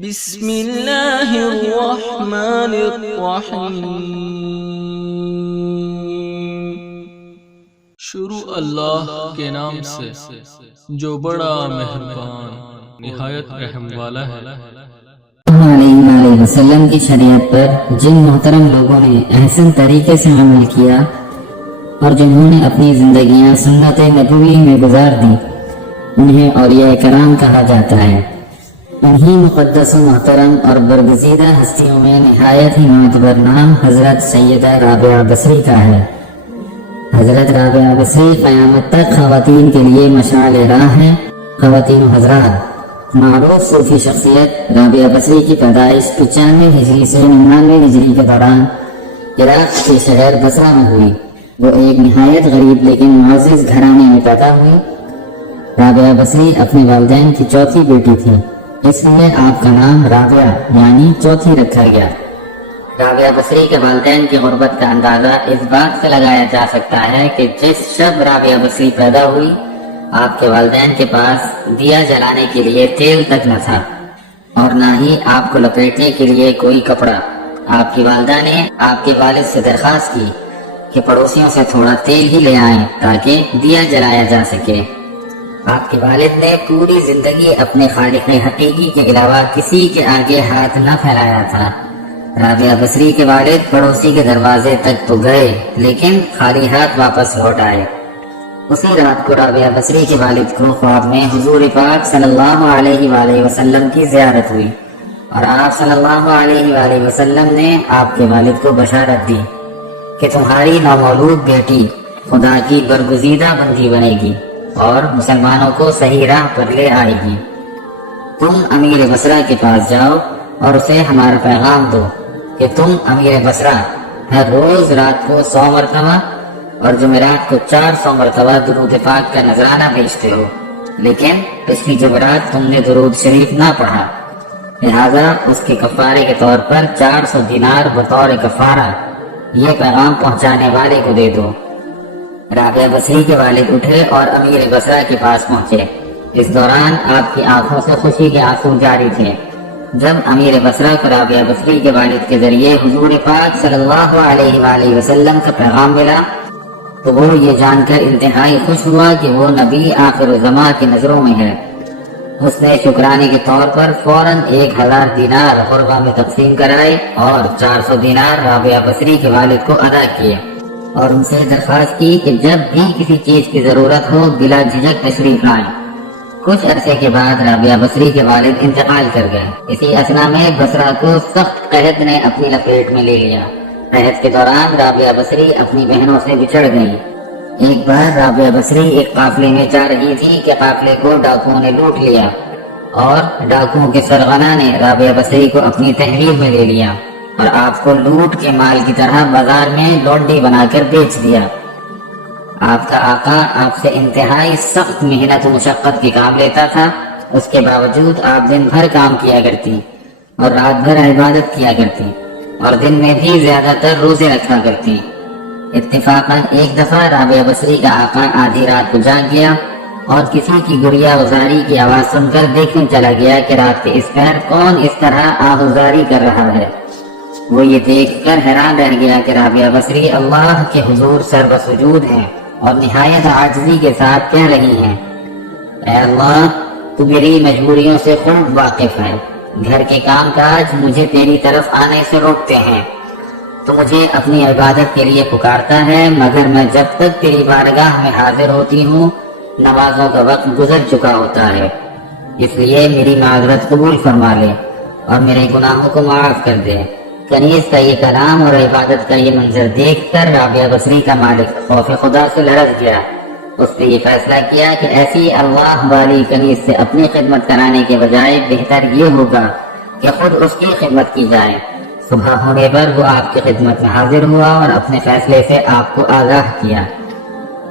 بسم اللہ الرحمن الرحیم۔ شروع اللہ کے نام سے جو بڑا مہربان نہایت رحم والا ہے۔ علیہ وسلم کی شریعت پر جن محترم لوگوں نے احسن طریقے سے عمل کیا اور جنہوں نے اپنی زندگیاں سنت نبوی میں گزار دی، انہیں اولیاء کرام کہا جاتا ہے۔ انہی مقدس و محترم اور برگزیدہ ہستیوں میں نہایت ہی معتبر نام حضرت سیدہ رابعہ بصری کا ہے۔ حضرت رابعہ بصری قیامت تک خواتین کے لیے مشعل راہ ہیں۔ خواتین و حضرات، معروف صوفی شخصیت رابعہ بصری کی پیدائش 95 ہجری سے 99 ہجری کے دوران عراق کے شہر بصرہ میں ہوئی۔ وہ ایک نہایت غریب لیکن معزز گھرانے میں پیدا ہوئی۔ رابعہ بصری اپنے والدین کی چوتھی بیٹی تھی، اس لیے آپ کا نام رابعہ یعنی چوتھی رکھا گیا۔ رابعہ بصری کے والدین کی غربت کا اندازہ اس بات سے لگایا جا سکتا ہے کہ جس شب رابعہ بصری پیدا ہوئی، آپ کے والدین کے پاس دیا جلانے کے لیے تیل تک نہ تھا اور نہ ہی آپ کو لپیٹنے کے لیے کوئی کپڑا۔ آپ کی والدہ نے آپ کے والد سے درخواست کی کہ پڑوسیوں سے تھوڑا تیل ہی لے آئیں تاکہ دیا جلایا جا سکے۔ آپ کے والد نے پوری زندگی اپنے خالق حقیقی کے علاوہ کسی کے آگے ہاتھ نہ پھیلایا تھا۔ رابعہ بصری کے والد پڑوسی کے دروازے تک تو گئے لیکن خالی ہاتھ واپس لوٹ آئے۔ اسی رات کو رابعہ بصری کے والد کو خواب میں حضور پاک صلی اللہ علیہ وآلہ وسلم کی زیارت ہوئی اور آپ صلی اللہ علیہ وآلہ وسلم نے آپ کے والد کو بشارت دی کہ تمہاری نومولود بیٹی خدا کی برگزیدہ بندی بنے گی اور مسلمانوں کو صحیح راہ پر لے آئے گی۔ تم امیر بصرہ کے پاس جاؤ اور اسے ہمارا پیغام دو کہ تم امیر بصرہ ہر روز رات کو 100 مرتبہ اور جمعرات کو 400 مرتبہ درود پاک کا نذرانہ بھیجتے ہو، لیکن پچھلی جمعرات تم نے درود شریف نہ پڑھا، لہذا اس کے کفارے کے طور پر 400 دینار بطور کفارہ یہ پیغام پہنچانے والے کو دے دو۔ رابعہ بصری کے والد اٹھے اور امیر بصرہ کے پاس پہنچے۔ اس دوران آپ کی آنکھوں سے خوشی کے آنسو جاری تھے۔ جب امیر بصرہ کو رابعہ بصری کے والد کے ذریعے حضور پاک صلی اللہ علیہ وآلہ وسلم کا پیغام ملا تو وہ یہ جان کر انتہائی خوش ہوا کہ وہ نبی آخر الزماں کی نظروں میں ہے۔ اس نے شکرانے کے طور پر فوراً 1000 دینار غربہ میں تقسیم کرائے اور 400 دینار رابعہ بصری کے والد کو ادا کیے اور ان سے درخواست کی کہ جب بھی کسی چیز کی ضرورت ہو بلا جھجک تشریف لائیں۔ کچھ عرصے کے بعد رابعہ بصری کے والد انتقال کر گئے۔ اسی اثنا میں بصرہ کو سخت قحط نے اپنی لپیٹ میں لے لیا۔ قحط کے دوران رابعہ بصری اپنی بہنوں سے بچھڑ گئی۔ ایک بار رابعہ بصری ایک قافلے میں جا رہی تھی کہ قافلے کو ڈاکوؤں نے لوٹ لیا اور ڈاکوؤں کے سرغنہ نے رابعہ بصری کو اپنی تحویل میں لے لیا اور آپ کو لوٹ کے مال کی طرح بازار میں لونڈی بنا کر بیچ دیا۔ آپ کا آقا آپ سے انتہائی سخت محنت و مشقت کے کام لیتا تھا، اس کے باوجود آپ دن بھر کام کیا کرتی اور رات بھر عبادت کیا کرتی اور دن میں بھی زیادہ تر روزے رکھا کرتی۔ اتفاقاً ایک دفعہ رابعہ بصری کا آقا آدھی رات کو جاگ گیا اور کسی کی گڑیا وزاری کی آواز سن کر دیکھنے چلا گیا کہ رات کے اس پہر کون اس طرح آہوزاری کر رہا ہے۔ وہ یہ دیکھ کر حیران رہ گیا کہ رابعہ بصری اللہ کے حضور سربسجود ہیں اور نہایت عاجزی کے ساتھ کہہ رہی ہیں، اے اللہ تو میری مجبوریوں سے خوب واقف ہے، گھر کے کام کاج مجھے تیری طرف آنے سے روکتے ہیں، تو مجھے اپنی عبادت کے لیے پکارتا ہے، مگر میں جب تک تیری بارگاہ میں حاضر ہوتی ہوں نمازوں کا وقت گزر چکا ہوتا ہے، اس لیے میری معذرت قبول فرما لے اور میرے گناہوں کو معاف کر دے۔ کنیز کا یہ کلام اور عبادت کا یہ منظر دیکھ کر رابعہ بصری کا مالک خوف خدا سے لرز گیا۔ اس نے یہ فیصلہ کیا کہ ایسی اللہ والی کنیز سے اپنی خدمت کرانے کے بجائے بہتر یہ ہوگا کہ خود اس کی خدمت کی جائے۔ صبح ہونے پر وہ آپ کی خدمت میں حاضر ہوا اور اپنے فیصلے سے آپ کو آگاہ کیا۔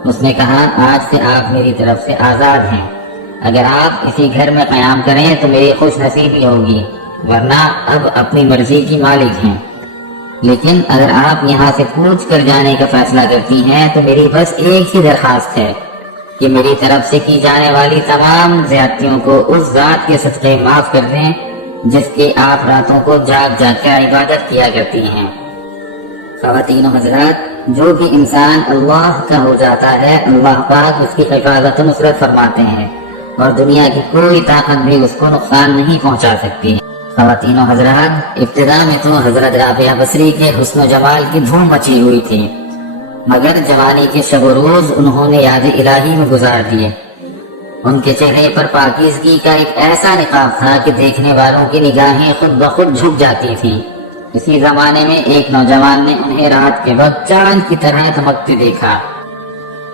اس نے کہا، آج سے آپ میری طرف سے آزاد ہیں، اگر آپ اسی گھر میں قیام کریں تو میری خوش نصیبی ہوگی، ورنہ اب اپنی مرضی کی مالک ہیں، لیکن اگر آپ یہاں سے کوچ کر جانے کا فیصلہ کرتی ہیں تو میری بس ایک ہی درخواست ہے کہ میری طرف سے کی جانے والی تمام زیادتیوں کو اس ذات کے صدقے معاف کر دیں جس کی آپ راتوں کو جاگ جاگ کر عبادت کیا کرتی ہیں۔ خواتین و حضرات، جو بھی انسان اللہ کا ہو جاتا ہے، اللہ پاک اس کی حفاظت و نصرت فرماتے ہیں اور دنیا کی کوئی طاقت بھی اس کو نقصان نہیں پہنچا سکتی۔ خواتین و حضرات، ابتدا میں تو حضرت رابعہ بصری کے حسن و جمال کی دھوم مچی ہوئی تھی، مگر جوانی کے شب و روز انہوں نے یاد الہی میں گزار دیے۔ ان کے چہرے پر پاکیزگی کا ایک ایسا نقاب تھا کہ دیکھنے والوں کی نگاہیں خود بخود جھک جاتی تھی۔ اسی زمانے میں ایک نوجوان نے انہیں رات کے وقت چاند کی طرح چمکتے دیکھا۔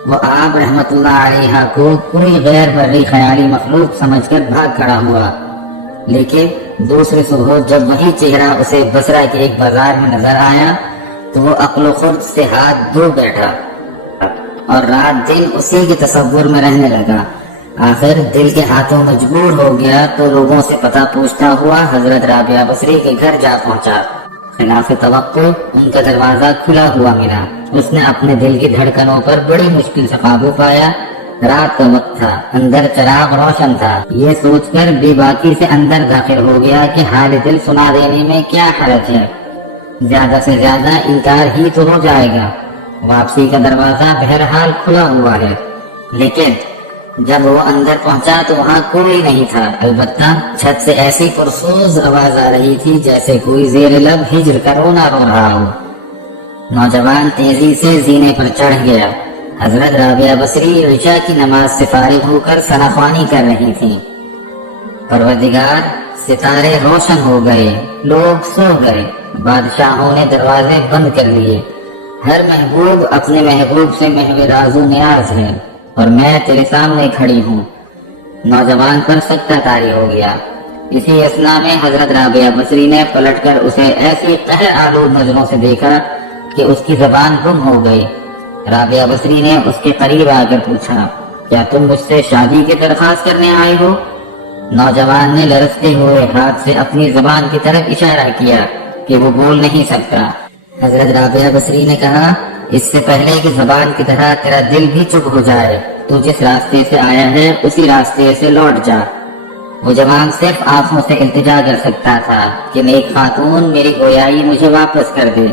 وہ آپ رحمت اللہ علیہ کو کوئی غیر مرئی خیالی مخلوق سمجھ کر بھاگ کھڑا ہوا، لیکن دوسری صبح جب وہی چہرہ اسے بصرہ کے ایک بازار میں نظر آیا تو وہ عقل و خرد سے ہاتھ دھو بیٹھا اور رات دن اسی کے تصور میں رہنے لگا۔ آخر دل کے ہاتھوں مجبور ہو گیا تو لوگوں سے پتہ پوچھتا ہوا حضرت رابعہ بصری کے گھر جا پہنچا۔ خلاف توقع ان کا دروازہ کھلا ہوا ملا۔ اس نے اپنے دل کی دھڑکنوں پر بڑی مشکل سے قابو پایا۔ رات کا وقت تھا، اندر چراغ روشن تھا۔ یہ سوچ کر بے باکی سے اندر داخل ہو گیا کہ حال دل سنا دینے میں کیا حرج ہے، زیادہ سے زیادہ انکار ہی تو ہو جائے گا۔ واپسی کا دروازہ بہرحال کھلا ہوا ہے، لیکن جب وہ اندر پہنچا تو وہاں کوئی نہیں تھا، البتہ چھت سے ایسی پرسوز آواز آ رہی تھی جیسے کوئی زیر لب ہجر کا رونا رو رہا ہو۔ نوجوان تیزی سے زینے پر چڑھ گیا۔ حضرت رابعہ بصری عشاء کی نماز سے فارغ ہو کر ثناخوانی کر رہی تھیں۔ پروردگار، ستارے روشن ہو گئے، لوگ سو گئے، بادشاہوں نے دروازے بند کر لیے، ہر محبوب اپنے محبوب سے محو راز و نیاز ہے اور میں تیرے سامنے کھڑی ہوں۔ نوجوان پر سکتہ طاری ہو گیا۔ اسی اثنا میں حضرت رابعہ بصری نے پلٹ کر اسے ایسی قہر آلود نظروں سے دیکھا کہ اس کی زبان گم ہو گئی۔ رابعہ بصری نے اس کے قریب آ کر پوچھا، کیا تم مجھ سے شادی کی درخواست کرنے آئے ہو؟ نوجوان نے لرزتے ہوئے ہاتھ سے اپنی زبان کی طرف اشارہ کیا کہ وہ بول نہیں سکتا۔ حضرت رابعہ بصری نے کہا، اس سے پہلے کہ زبان کی طرح تیرا دل بھی چپ ہو جائے، تو جس راستے سے آیا ہے اسی راستے سے لوٹ جا۔ وہ جوان صرف آنکھوں سے التجا کر سکتا تھا کہ نیک خاتون میری گویائی مجھے واپس کر دے،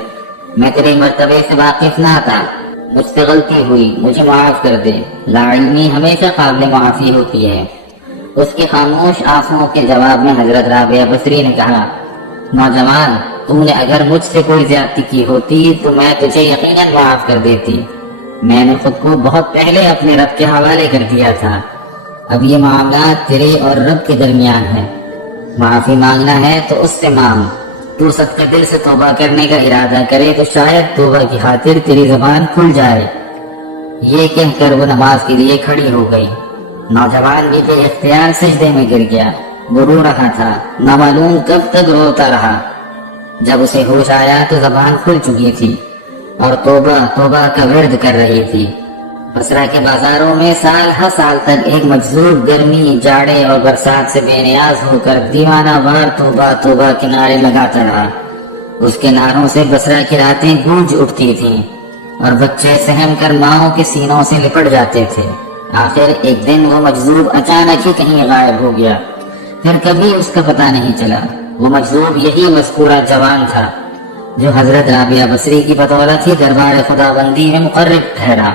میں تیرے مرتبے سے واقف نہ تھا، مجھ سے غلطی ہوئی، مجھے معاف کر دے۔ لاعلمی ہمیشہ قابل معافی ہوتی ہے۔ اس کی خاموش آنکھوں کے جواب میں حضرت رابعہ بصری نے کہا، نوجوان، تم نے اگر مجھ سے کوئی زیادتی کی ہوتی تو میں تجھے یقیناً معاف کر دیتی۔ میں نے خود کو بہت پہلے اپنے رب کے حوالے کر دیا تھا۔ اب یہ معاملات تیرے اور رب کے درمیان ہے۔ معافی مانگنا ہے تو اس سے مانگ۔ تو صدقہ دل سے توبہ کرنے کا ارادہ کرے تو شاید توبہ کی خاطر تیری زبان کھل جائے۔ یہ کہہ کر وہ نماز کے لیے کھڑی ہو گئی۔ نوجوان بھی بے اختیار سجدے میں گر گیا۔ وہ رو رہا تھا، نہ معلوم کب تک روتا رہا۔ جب اسے ہوش آیا تو زبان کھل چکی تھی اور توبہ توبہ کا ورد کر رہی تھی۔ بصرہ کے بازاروں میں سال ہر سال تک ایک مجذوب گرمی، جاڑے اور برسات سے بے نیاز ہو کر دیوانہ وار توبہ توبہ کے نعرے لگاتا رہا۔ اس کے نعروں سے بصرہ کی راتیں گونج اٹھتی تھیں اور بچے سہم کر ماؤں کے سینوں سے لپٹ جاتے تھے۔ آخر ایک دن وہ مجذوب اچانک ہی کہیں غائب ہو گیا، پھر کبھی اس کا پتہ نہیں چلا۔ وہ مجذوب یہی مذکورہ جوان تھا جو حضرت رابعہ بصری کی بدولت ہی دربار خداوندی میں مقرب ٹھہرا۔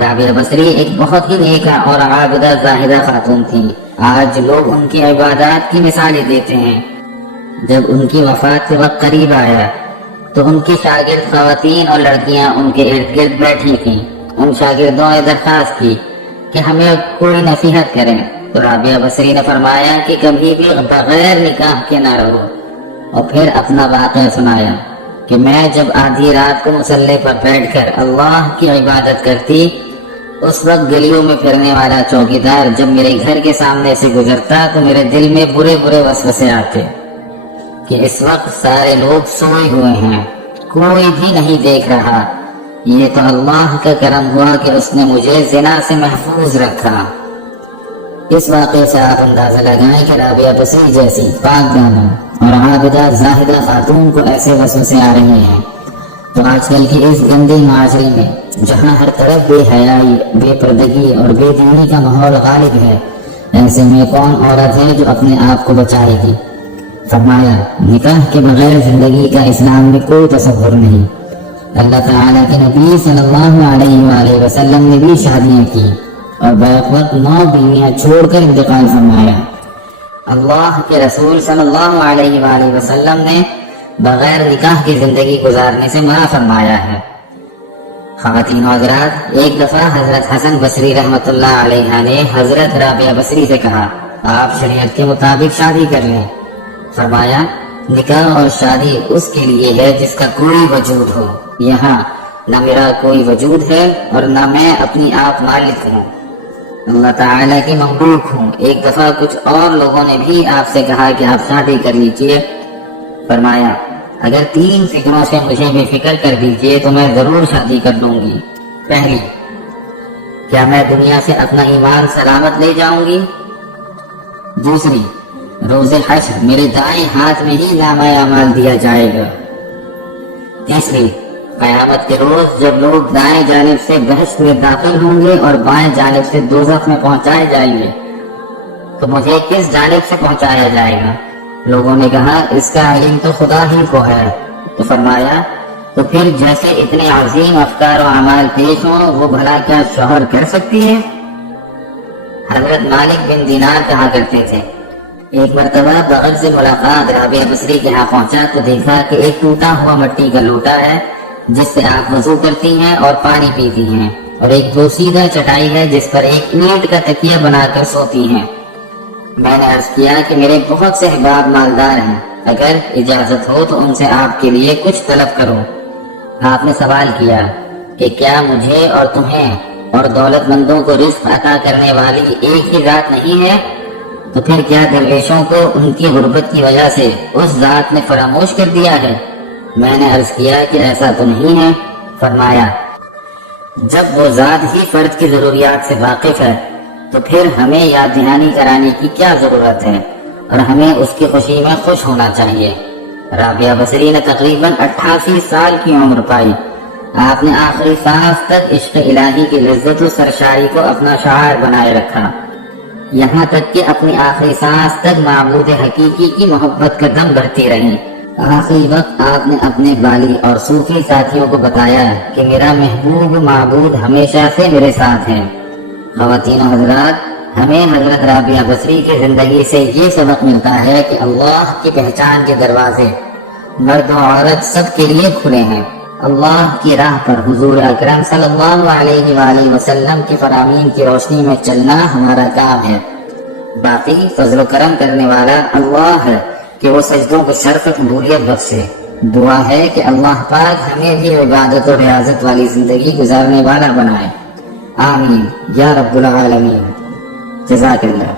رابعہ بصری ایک بہت ہی نیکا اور عابدہ زاہدہ خاتون تھی۔ آج لوگ ان کی عبادات کی مثالیں دیتے ہیں۔ جب ان کی وفات کا وقت قریب آیا تو ان کی شاگرد خواتین اور لڑکیاں ان کے ارد گرد بیٹھی تھیں۔ ان شاگردوں نے درخواست کی کہ ہمیں کوئی نصیحت کریں، تو رابعہ بصری نے فرمایا کہ کبھی بھی بغیر نکاح کے نہ رہو، اور پھر اپنا واقعہ سنایا کہ میں جب آدھی رات کو مصلی پر بیٹھ کر اللہ کی عبادت کرتی، اس وقت گلیوں میں پھرنے والا چوکیدار جب میرے گھر کے سامنے سے گزرتا تو میرے دل میں برے برے وسوسے آتے کہ اس وقت سارے لوگ سوئے ہوئے ہیں، کوئی بھی نہیں دیکھ رہا۔ یہ تو اللہ کا کرم ہوا کہ اس نے مجھے زنا سے محفوظ رکھا۔ اس واقعے سے آپ اندازہ لگائیں کہ رابعہ بصری جیسی پاک دامن اور عابدہ زاہدہ خاتون کو ایسے وسوسے آ رہے ہیں، تو آج کل کی اس گندے معاشرے میں جہاں ہر طرف بے حیائی، بے پردگی اور بے دینی کا ماحول غالب ہے، ایسے میں کون عورت ہے جو اپنے آپ کو بچائے گی؟ فرمایا نکاح کے بغیر زندگی کا اسلام میں کوئی تصور نہیں۔ اللہ تعالیٰ کے نبی صلی اللہ علیہ وآلہ وسلم نے بھی شادیاں کی اور بیک وقت 9 بیویاں چھوڑ کر انتقال فرمایا۔ اللہ کے رسول صلی اللہ علیہ وآلہ وسلم نے بغیر نکاح کی زندگی گزارنے سے منع فرمایا ہے۔ خواتین و حضرات، ایک دفعہ حضرت حسن بصری رحمۃ اللہ علیہ نے حضرت رابعہ بصری سے کہا آپ شریعت کے مطابق شادی کر لیں۔ فرمایا نکاح اور شادی اس کے لیے ہے جس کا کوئی وجود ہو، یہاں نہ میرا کوئی وجود ہے اور نہ میں اپنی آپ مالک ہوں، اللہ تعالیٰ کی مملوک ہوں۔ ایک دفعہ کچھ اور لوگوں نے بھی آپ سے کہا کہ آپ شادی کر لیجئے۔ فرمایا اگر 3 فکروں سے مجھے بے فکر کر دیجئے تو میں ضرور شادی کر لوں گی۔ پہلی، کیا میں دنیا سے اپنا ایمان سلامت لے جاؤں گی؟ دوسری، روز حشر میرے دائیں ہاتھ میں ہی نامہ اعمال دیا جائے گا۔ تیسری، قیامت کے روز جب لوگ دائیں جانب سے بہشت میں داخل ہوں گے اور بائیں جانب سے دوزخ میں پہنچائے جائیں گے تو مجھے کس جانب سے پہنچایا جائے گا؟ لوگوں نے کہا اس کا علم تو خدا ہی کو ہے۔ تو فرمایا تو پھر جیسے اتنے عظیم افکار و اعمال پیش ہوں وہ بھلا کیا شوہر کر سکتی ہے؟ حضرت مالک بن دینار کہا کرتے تھے ایک مرتبہ بغل سے ملاقات رابعہ بصری کے ہاں پہنچا تو دیکھا کہ ایک ٹوٹا ہوا مٹی کا لوٹا ہے جس سے آپ وضو کرتی ہیں اور پانی پیتی ہیں، اور ایک بوسیدہ چٹائی ہے جس پر ایک اینٹ کا تکیہ بنا کر سوتی ہیں۔ میں نے عرض کیا کہ میرے بہت سے احباب مالدار ہیں، اگر اجازت ہو تو ان سے آپ کے لیے کچھ طلب کروں۔ آپ نے سوال کیا کہ کیا مجھے اور تمہیں اور دولت مندوں کو رزق عطا کرنے والی ایک ہی ذات نہیں ہے؟ تو پھر کیا درویشوں کو ان کی غربت کی وجہ سے اس ذات نے فراموش کر دیا ہے؟ میں نے عرض کیا کہ ایسا تو نہیں ہے۔ فرمایا جب وہ ذات ہی فرد کی ضروریات سے واقف ہے تو پھر ہمیں یاد دہانی کرانے کی کیا ضرورت ہے، اور ہمیں اس کی خوشی میں خوش ہونا چاہیے۔ رابعہ بصری نے تقریباً 88 سال کی عمر پائی۔ آپ نے آخری سانس تک عشق الہی کی لذت و سرشاری کو اپنا شعار بنائے رکھا، یہاں تک کہ اپنی آخری سانس تک معبود حقیقی کی محبت کا دم بھرتی رہی۔ آخری وقت آپ نے اپنے بالی اور صوفی ساتھیوں کو بتایا کہ میرا محبوب معبود ہمیشہ سے میرے ساتھ ہے۔ خواتین و حضرات، ہمیں حضرت رابعہ بصری کی زندگی سے یہ سبق ملتا ہے کہ اللہ کی پہچان کے دروازے مرد و عورت سب کے لیے کھلے ہیں۔ اللہ کی راہ پر حضور اکرم صلی اللہ علیہ وآلہ وسلم کی فرامین کی روشنی میں چلنا ہمارا کام ہے۔ باقی فضل و کرم کرنے والا اللہ ہے کہ وہ سجدوں کو شرف قبولیت بخشے۔ دعا ہے کہ اللہ پاک ہمیں بھی عبادت و ریاضت والی زندگی گزارنے والا بنائے، آمین یا رب العالمین۔ جزاک اللہ۔